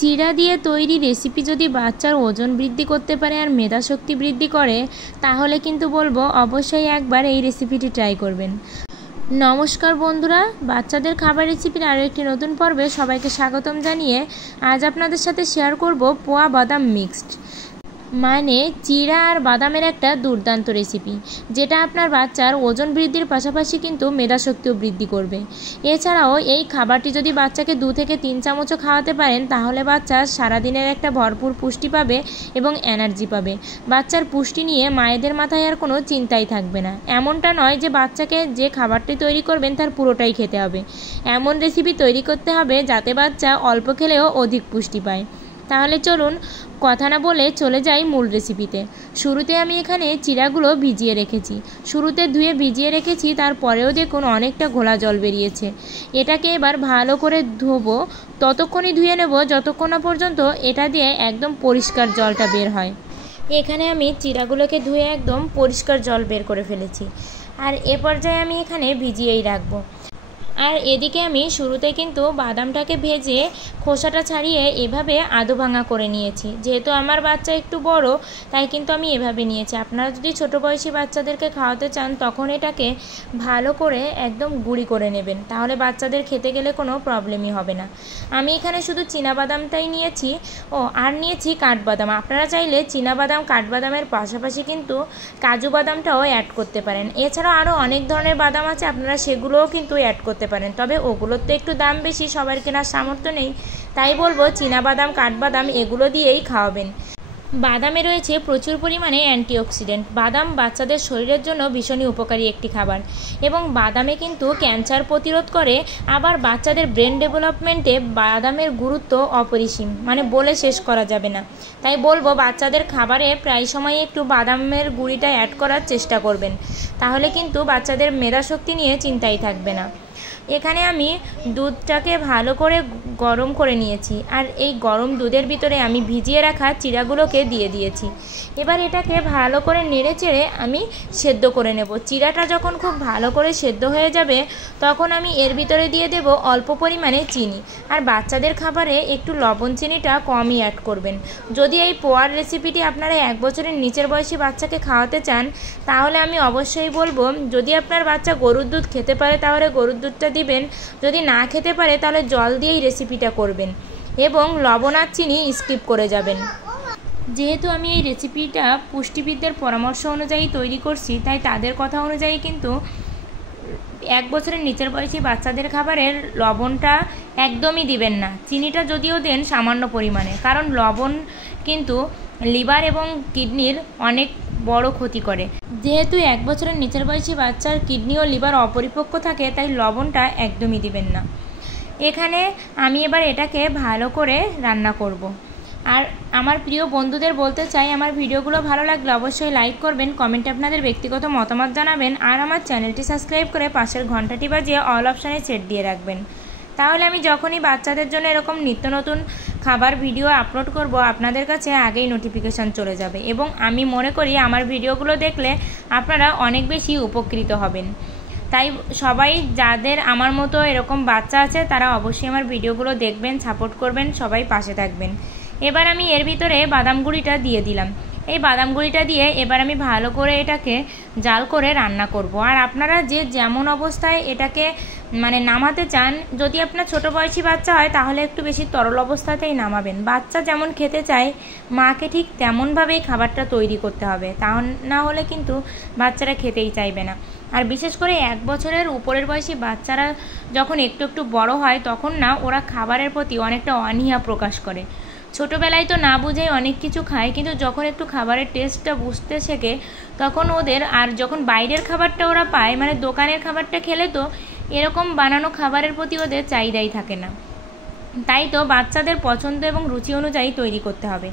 চিড়া দিয়ে তৈরি রেসিপি যদি বাচ্চার ওজন বৃদ্ধি করতে পারে আর মেধাশক্তি বৃদ্ধি করে, তাহলে কিন্তু বলবো অবশ্যই একবার এই রেসিপিটি ট্রাই করবেন। নমস্কার বন্ধুরা, বাচ্চাদের খাবার রেসিপির আরও একটি নতুন পর্বে সবাইকে স্বাগতম জানিয়ে আজ আপনাদের সাথে শেয়ার করব পোয়া বাদাম মিক্সড, মানে চিড়া আর বাদামের একটা দুর্দান্ত রেসিপি, যেটা আপনার বাচ্চার ওজন বৃদ্ধির পাশাপাশি কিন্তু মেধাশক্তিও বৃদ্ধি করবে। এছাড়াও এই খাবারটি যদি বাচ্চাকে 2 থেকে 3 চামচও খাওয়াতে পারেন, তাহলে বাচ্চা সারাদিনের একটা ভরপুর পুষ্টি পাবে এবং এনার্জি পাবে। বাচ্চার পুষ্টি নিয়ে মায়েদের মাথায় আর কোনো চিন্তাই থাকবে না। এমনটা নয় যে বাচ্চাকে যে খাবারটি তৈরি করবেন তার পুরোটাই খেতে হবে। এমন রেসিপি তৈরি করতে হবে যাতে বাচ্চা অল্প খেলেও অধিক পুষ্টি পায়। তাহলে চলুন কথা না বলে চলে যাই মূল রেসিপিতে। শুরুতে আমি এখানে চিড়াগুলো ভিজিয়ে রেখেছি। শুরুতে ধুয়ে ভিজিয়ে রেখেছি, তারপরেও দেখুন অনেকটা ঘোলা জল বেরিয়েছে। এটাকে এবার ভালো করে ধোবো, ততক্ষণই ধুয়ে নেব যতক্ষণ না পর্যন্ত এটা দিয়ে একদম পরিষ্কার জলটা বের হয়। এখানে আমি চিড়াগুলোকে ধুয়ে একদম পরিষ্কার জল বের করে ফেলেছি, আর এ পর্যায়ে আমি এখানে ভিজিয়েই রাখবো। আর এদিকে আমি শুরুতে কিন্তু বাদামটাকে ভেজে খোসাটা ছাড়িয়ে এভাবে আধো ভাঙা করে নিয়েছি। যেহেতু আমার বাচ্চা একটু বড়, তাই কিন্তু আমি এভাবে নিয়েছি। আপনারা যদি ছোট বয়সী বাচ্চাদেরকে খাওয়াতে চান, তখন এটাকে ভালো করে একদম গুঁড়ি করে নেবেন, তাহলে বাচ্চাদের খেতে গেলে কোনো প্রবলেমই হবে না। আমি এখানে শুধু চীনাবাদামটাই নিয়েছি, আর নিয়েছি কাঠবাদাম। আপনারা চাইলে চীনাবাদাম কাঠবাদামের পাশাপাশি কিন্তু কাজু বাদামটাও অ্যাড করতে পারেন। এছাড়াও আরও অনেক ধরনের বাদাম আছে, আপনারা সেগুলোও কিন্তু অ্যাড করতে পারেন। তবে ওগুলোর তো একটু দাম বেশি, সবার কেনার সামর্থ্য নেই, তাই বলবো চীনাবাদাম কাঠবাদাম এগুলো দিয়েই খাওয়াবেন। বাদামে রয়েছে প্রচুর পরিমাণে অ্যান্টিঅক্সিডেন্ট। বাদাম বাচ্চাদের শরীরের জন্য ভীষণই উপকারী একটি খাবার, এবং বাদামে কিন্তু ক্যান্সার প্রতিরোধ করে। আবার বাচ্চাদের ব্রেন ডেভেলপমেন্টে বাদামের গুরুত্ব অপরিসীম, মানে বলে শেষ করা যাবে না। তাই বলবো বাচ্চাদের খাবারে প্রায় সময় একটু বাদামের গুঁড়িটা অ্যাড করার চেষ্টা করবেন, তাহলে কিন্তু বাচ্চাদের মেধাশক্তি নিয়ে চিন্তাই থাকবে না। এখানে আমি দুধটাকে ভালো করে গরম করে নিয়েছি, আর এই গরম দুধের ভিতরে আমি ভিজিয়ে রাখা চিড়াগুলোকে দিয়ে দিয়েছি। এবার এটাকে ভালো করে নেড়ে চেড়ে আমি সেদ্ধ করে নেব। চিড়াটা যখন খুব ভালো করে সেদ্ধ হয়ে যাবে, তখন আমি এর ভিতরে দিয়ে দেব অল্প পরিমাণে চিনি। আর বাচ্চাদের খাবারে একটু লবণ চিনিটা কমই অ্যাড করবেন। যদি এই পোয়ার রেসিপিটি আপনারা 1 বছরের নিচের বয়সী বাচ্চাকে খাওয়াতে চান, তাহলে আমি অবশ্যই বলবো, যদি আপনার বাচ্চা গরুর দুধ খেতে পারে তাহলে গরুর দুধটা দিবেন, যদি না খেতে পারে তাহলে জল দিয়েই রেসিপিটা করবেন, এবং লবণ আর চিনি স্কিপ করে যাবেন। যেহেতু আমি এই রেসিপিটা পুষ্টিবিদদের পরামর্শ অনুযায়ী তৈরি করছি, তাই তাদের কথা অনুযায়ী কিন্তু 1 বছরের নিচের বয়সী বাচ্চাদের খাবারের লবণটা একদমই দিবেন না। চিনিটা যদিও দেন সামান্য পরিমাণে, কারণ লবণ কিন্তু লিভার এবং কিডনির অনেক বড় ক্ষতি করে। যেহেতু 1 বছরের নিচের বয়সী বাচ্চার কিডনি ও লিভার অপরিপক্ক থাকে, তাই লবণটা একদমই দিবেন না। এখানে আমি এবার এটাকে ভালো করে রান্না করব। আর আমার প্রিয় বন্ধুদের বলতে চাই, আমার ভিডিওগুলো ভালো লাগলে অবশ্যই লাইক করবেন, কমেন্টে আপনাদের ব্যক্তিগত মতামত জানাবেন, আর আমার চ্যানেলটি সাবস্ক্রাইব করে পাশের ঘন্টাটি বাজিয়ে অল অপশানে সেট দিয়ে রাখবেন। তাহলে আমি যখনই বাচ্চাদের জন্য এরকম নিত্য নতুন খাবার ভিডিও আপলোড করব, আপনাদের কাছে আগেই নোটিফিকেশান চলে যাবে, এবং আমি মনে করি আমার ভিডিওগুলো দেখলে আপনারা অনেক বেশি উপকৃত হবেন। তাই সবাই যাদের আমার মতো এরকম বাচ্চা আছে, তারা অবশ্যই আমার ভিডিওগুলো দেখবেন, সাপোর্ট করবেন, সবাই পাশে থাকবেন। এবার আমি এর ভিতরে বাদাম গুঁড়িটা দিয়ে দিলাম। এই বাদাম গুঁড়িটা দিয়ে এবার আমি ভালো করে এটাকে জাল করে রান্না করব। আর আপনারা যে যেমন অবস্থায় এটাকে নামাতে চান, যদি আপনার ছোটো বয়সী বাচ্চা হয় তাহলে একটু বেশি তরল অবস্থাতেই নামাবেন। বাচ্চা যেমন খেতে চায়, মাকে ঠিক তেমনভাবেই খাবারটা তৈরি করতে হবে, তা না হলে কিন্তু বাচ্চারা খেতেই চাইবে না। আর বিশেষ করে 1 বছরের উপরের বয়সী বাচ্চারা যখন একটু একটু বড় হয়, তখন না ওরা খাবারের প্রতি অনেকটা অনীহা প্রকাশ করে। ছোটোবেলায় তো না বুঝেই অনেক কিছু খায়, কিন্তু যখন একটু খাবারের টেস্টটা বুঝতে শেখে, তখন ওদের, আর যখন বাইরের খাবারটা ওরা পায়, দোকানের খাবারটা খেলে তো এরকম বানানো খাবারের প্রতি ওদের চাহিদাই থাকে না। তাই তো বাচ্চাদের পছন্দ এবং রুচি অনুযায়ী তৈরি করতে হবে।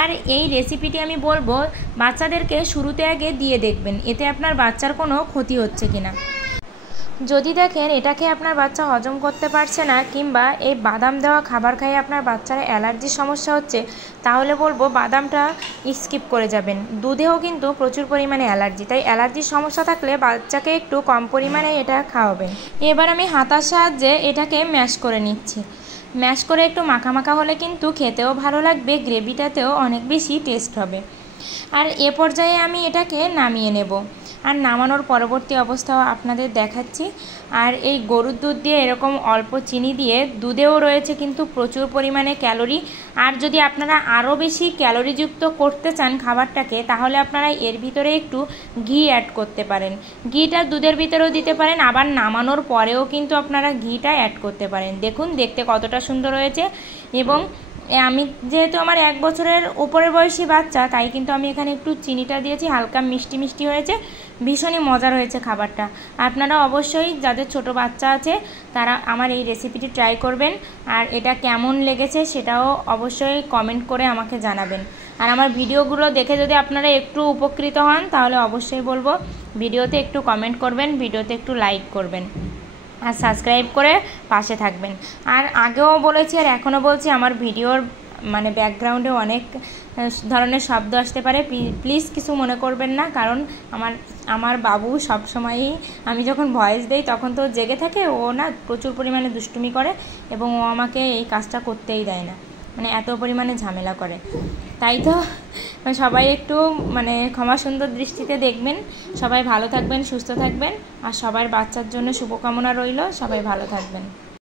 আর এই রেসিপিটি আমি বলবো বাচ্চাদেরকে শুরুতে আগে দিয়ে দেখবেন, এতে আপনার বাচ্চার কোনো ক্ষতি হচ্ছে কিনা। যদি দেখেন এটাকে আপনার বাচ্চা হজম করতে পারছে না, কিংবা এই বাদাম দেওয়া খাবার খাইয়ে আপনার বাচ্চার অ্যালার্জির সমস্যা হচ্ছে, তাহলে বলবো বাদামটা স্কিপ করে যাবেন। দুধেও কিন্তু প্রচুর পরিমাণে অ্যালার্জি, তাই অ্যালার্জির সমস্যা থাকলে বাচ্চাকে একটু কম পরিমাণে এটা খাওয়াবেন। এবার আমি হাতার সাহায্যে এটাকে ম্যাশ করে নিচ্ছি। ম্যাশ করে একটু মাখা মাখা হলে কিন্তু খেতেও ভালো লাগবে, গ্রেভিটাতেও অনেক বেশি টেস্ট হবে। আর এ পর্যায়ে আমি এটাকে নামিয়ে নেব, আর নামানোর পরবর্তী অবস্থাও আপনাদের দেখাচ্ছি। আর এই গরুর দুধ দিয়ে এরকম অল্প চিনি দিয়ে, দুধেও রয়েছে কিন্তু প্রচুর পরিমাণে ক্যালোরি। আর যদি আপনারা আরও বেশি ক্যালোরিযুক্ত করতে চান খাবারটাকে, তাহলে আপনারা এর ভিতরে একটু ঘি অ্যাড করতে পারেন। ঘিটা দুধের ভিতরেও দিতে পারেন, আবার নামানোর পরেও কিন্তু আপনারা ঘিটা অ্যাড করতে পারেন। দেখুন দেখতে কতটা সুন্দর হয়েছে। এবং আমি যেহেতু আমার 1 বছরের উপরের বয়সী বাচ্চা, তাই কিন্তু আমি এখানে একটু চিনিটা দিয়েছি, হালকা মিষ্টি মিষ্টি হয়েছে, ভীষণই মজার হয়েছে খাবারটা। আপনারা অবশ্যই যাদের ছোট বাচ্চা আছে তারা আমার এই রেসিপিটি ট্রাই করবেন, আর এটা কেমন লেগেছে সেটাও অবশ্যই কমেন্ট করে আমাকে জানাবেন। আর আমার ভিডিওগুলো দেখে যদি আপনারা একটু উপকৃত হন, তাহলে অবশ্যই বলবো ভিডিওতে একটু কমেন্ট করবেন, ভিডিওতে একটু লাইক করবেন, আর সাবস্ক্রাইব করে পাশে থাকবেন। আর আগেও বলেছি আর এখনও বলছি, আমার ভিডিওর মানে ব্যাকগ্রাউন্ডে অনেক ধরনের শব্দ আসতে পারে, প্লিজ কিছু মনে করবেন না। কারণ আমার বাবু সবসময়ই আমি যখন ভয়েস দেই তখন তো জেগে থাকে, ও না প্রচুর পরিমাণে দুষ্টুমি করে, এবং ও আমাকে এই কাজটা করতেই দেয় না, মানে এত পরিমাণে ঝামেলা করে। তাই তো সবাই একটু মানে ক্ষমা সুন্দর দৃষ্টিতে দেখবেন। সবাই ভালো থাকবেন, সুস্থ থাকবেন, আর সবার বাচ্চার জন্য শুভকামনা রইল। সবাই ভালো থাকবেন।